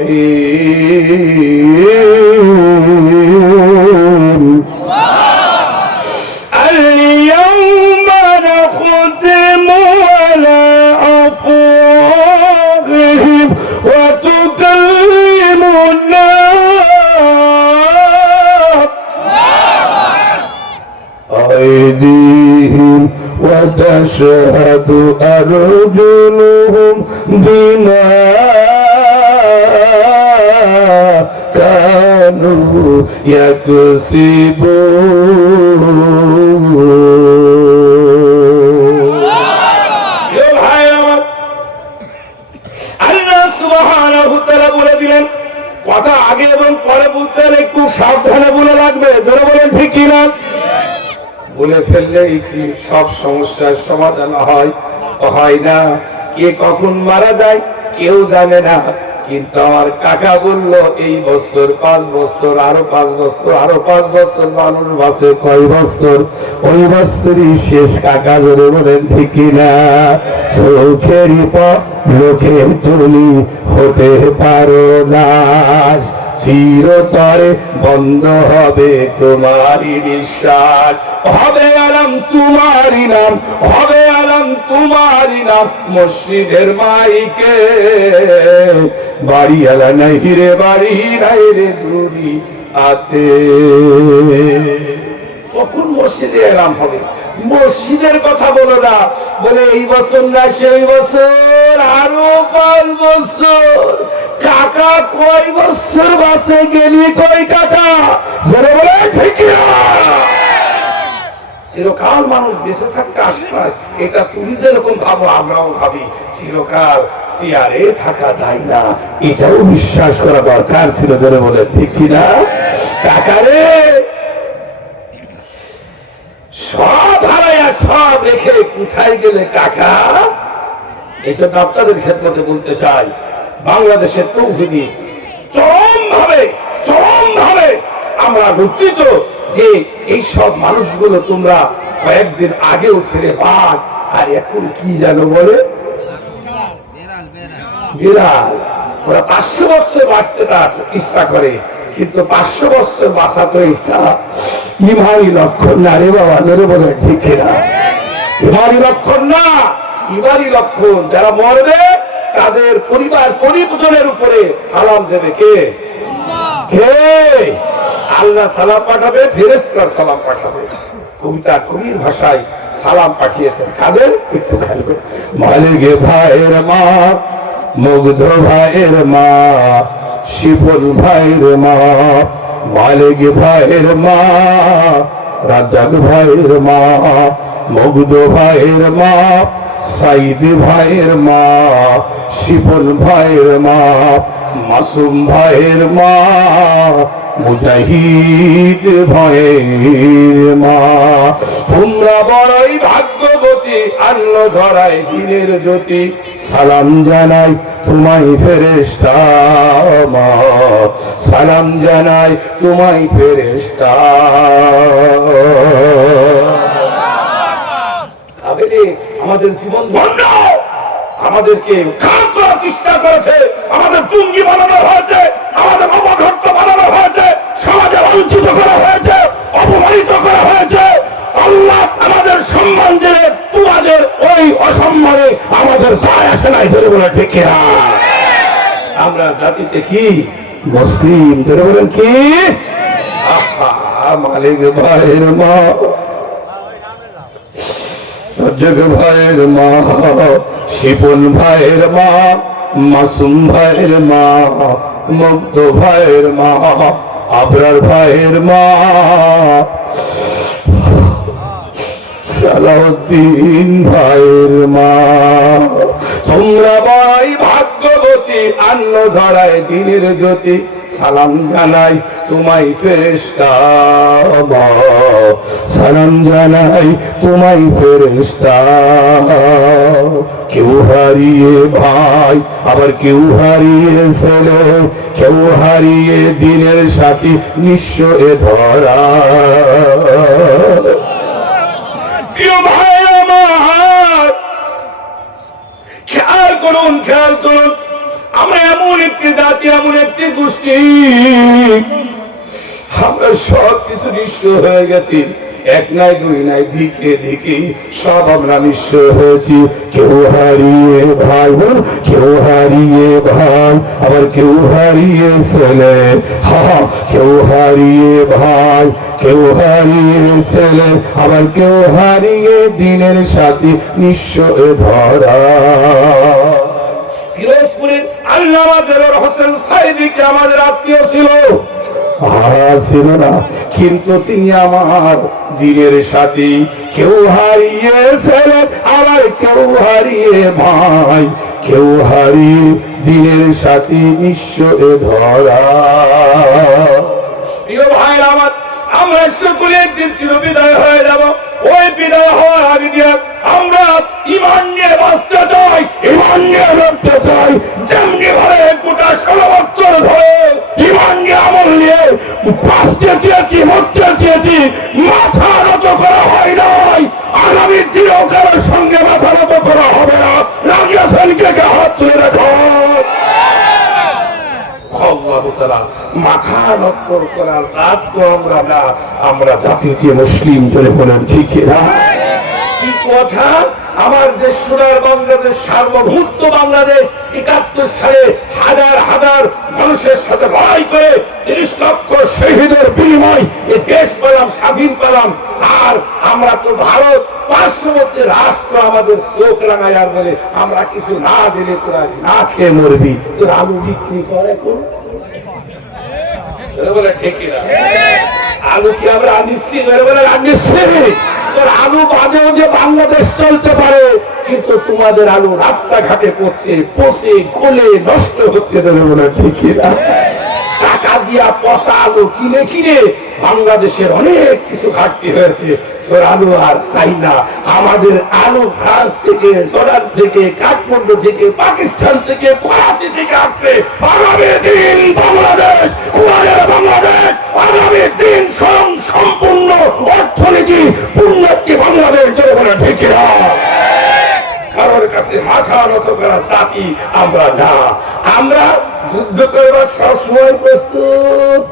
الرحيم اليوم نختم على أفواههم وتكلمنا أيديهم وتشهد أرجلهم بما كانوا يكسبون يا ভাই আমার আল্লাহ সুবহানাহু ওয়া তাআলা বলে দিলেন কথা আগে এবং পরে বলতে হলে একটু সাবধানে বলা লাগবে জোরে বলেন ঠিক কি না বলে ফেললেই কি সব সমস্যার সমাধান হয় না কে কখন মারা যায় কেউ জানে না কিন্তু আমার কাকা বলল এই বছর 5 বছর আরো 5 বছর আরো 5 বছর মানুষ বাঁচে কয় বছর ওই বছরই শেষ কাকা জোরে বলেন ঠিক না চোখেরই লোকে তুমি হতে পারো না চিরতরে বন্ধ হবে তোমারই নিঃশ্বাস হবে আলাম তোমারই নাম হবে আলাম তোমারই নাম মসজিদের মাইকে বাড়ি আলা নাই রে বাড়ি নাই রে দুরি আতে কখন মসজিদে এলাম হবে মসজিদের কথা বলো না বলে এই বছর না সেই বছর আরো 5 বছর কাকা কয় বছর বাসে গেলি কয় কাকা যারা বলে ঠিক না চিরকাল মানুষ বেঁচে থাকতে আশায় এটা তুমি যেরকম ভাবো আমরাও ভাবি চিরকাল চেয়ারে থাকা যায় না এটাও বিশ্বাস করা দরকার ছিল যারা বলে ঠিক না কাকারে সব হারাইয়া সব রেখে কোথায় গেলে কাকা এটা আপনাদের ক্ষেত্রে বলতে চাই বাংলাদেশের তৌহিদি চরম ভাবে আমরা লজ্জিত যে এই সব মানুষগুলো তোমরা কয়েকদিন আগেও ছেড়ে বাদ আর এখন কি জানো বলে বিড়াল ওরা 500 বছর বাঁচতে ইচ্ছা করে কিন্তু 500 বছর বাঁচা তো এটা ইমানি লক্ষণ না রে বাবা জোরে বলে ঠিক না ইমানি লক্ষণ না ইমানি লক্ষণ যারা মরবে তাদের পরিবার পরিজনের উপরে সালাম দেবে কে আল্লাহ সালাম পাঠাবে ফেরেশতারা সালাম পাঠাবে কবিতা কবির ভাষায় সালাম পাঠিয়েছেন কাদের একটু খেলবে মালিকে ভাইয়ের মা মুগ্ধ ভাইয়ের মা শিপন ভাইয়ের মা মালিক ভাইয়ের মা রাজ্জাক ভাইয়ের মা মুগ্ধ ভাইয়ের মা সাইদ ভাইয়ের মা শিপন ভাইয়ের মা মাসুম ভাইয়ের মা মুজাহিদ ভাইয়ের মা তোমরা বড়ই ভাগ্যবতী আন্ন ধরায় দিনের জ্যোতি সালাম জানাই তোমায় ফেরেশতা মা সালাম জানাই তোমায় ফেরেশতা আমাদের জীবন ধন্য আমাদেরকে খারাপ করার চেষ্টা করেছে আমাদের চুঙ্গি বানানো হয়েছে আমাদের অবধর্ত বানানো হয়েছে সমাজে বঞ্চিত করা হয়েছে অপমানিত করা হয়েছে আল্লাহ আমাদের সম্মান দিয়ে তোমাদের ওই অসম্মানে আমাদের যায় আসে নাই ধরে বলে ঠিক না আমরা জাতিতে কি মুসলিম ধরে বলেন কি মালিক ভাইয়ের মা রাজ্জাক ভাইয়ের মা শিপন ভাইয়ের মা মাসুম ভাইয়ের মা মুগ্ধ ভাইয়ের মা আবরার ভাইয়ের মা সালাউদ্দিন ভাইয়ের মা তোমরা বড়ই ভাগ্যবতী আন্ন ধরায় দিনের জ্যোতি সালাম জানাই তোমায় ফেরেশতা মা সালাম জানাই তোমায় ফেরেশতা কেউ হারিয়ে ভাই আবার কেউ হারিয়ে ছেলে কেউ হারিয়ে দিনের সাথী নিঃস্ব এ ধরা খেয়াল করুন আমরা এমন একটি জাতি, এমন একটি গোষ্ঠী, আমরা সব কিছু নিঃস্ব হয়ে গেছি। এক নাই দুই নাই, দিকে দিকে সব আমরা নিঃস্ব হয়েছি। কেউ হারিয়ে ভাই বোন, কেউ হারিয়ে ভাই, আবার কেউ হারিয়ে ছেলে, কেউ হারিয়ে ভাই, কেউ হারিয়ে ছেলে, আবার কেউ হারিয়ে দিনের সাথে নিঃস্ব ধরা। পিরোজপুরের আল্লামা দেলোয়ার হোসেন সাইদিকে আমাদের আত্মীয় ছিল, ছিল না, কিন্তু তিনি আমার দিনের সাথী। কেউ হারিয়ে ছেলে, আবার কেউ হারিয়ে ভাই, কেউ হারিয়ে দিনের সাথী নিঃস্ব ধরা। প্রিয় ভাইরা আমার, আমরা সকলে একদিন চির বিদায় হয়ে যাব। ওই বিদায় হওয়ার আগে দিয়ে আমরা ঈমান নিয়ে বাঁচতে চাই, ঈমান নিয়ে লড়তে চাই। যেমনি ভাবে গোটা 16 বছর ধরে ঈমান নিয়ে আমল নিয়ে বাঁচতে চেয়েছি, মরতে চেয়েছি, মাথা নত করা হয় নাই। আগামী দিনেও কারোর সঙ্গে মাথা নত করা হবে না। রাজিয়াছেন কে কে? হাত তুলে রাখো। মাথা নত করা জাত তো আমরা না, আমরা জাতীয় মুসলিম জন্য বলেন ঠিক না? কি কথা! আমার দেশ সোনার বাংলাদেশ, সার্বভৌমত্ব বাংলাদেশ। 71 সালে হাজার হাজার মানুষের সাথে লড়াই করে 30 লক্ষ শহীদের বিনিময় এ দেশ পেলাম, স্বাধীন পেলাম। আর আমরা তো ভারত পার্শ্ববর্তী রাষ্ট্র, আমাদের চোখ রাঙায় আর বলে আমরা কিছু না দিলে তোরা না খেয়ে মরবি। তোর আলু বিক্রি করে কোন বলে ঠিক না? আলু কি আমরা আনিচ্ছি? বলে আনিচ্ছি। তোর আলু বাদেও যে বাংলাদেশ চলতে পারে, কিন্তু তোমাদের আলু রাস্তাঘাটে পড়ছে, পচে গলে নষ্ট হচ্ছে। বলে ঠিক না? টাকা দিয়া পচা আলু কিনে কিনে বাংলাদেশের অনেক কিছু ঘাটতি হয়েছে। তোর আলু আর চাই না। আমাদের আলু ফ্রান্স থেকে, জর্ডান থেকে, কাঠমান্ডু থেকে, পাকিস্তান থেকে, করাচি থেকে আসছে। আগামী দিন বাংলাদেশ, কুয়ারের বাংলাদেশ, আগামী দিন স্বয়ং সম্পূর্ণ অর্থনীতি পূর্ণ একটি বাংলাদেশ। বলে ঠিক না? কারোর কাছে মাথা নত করা জাতি আমরা না। আমরা যুদ্ধ করবার সবসময় প্রস্তুত।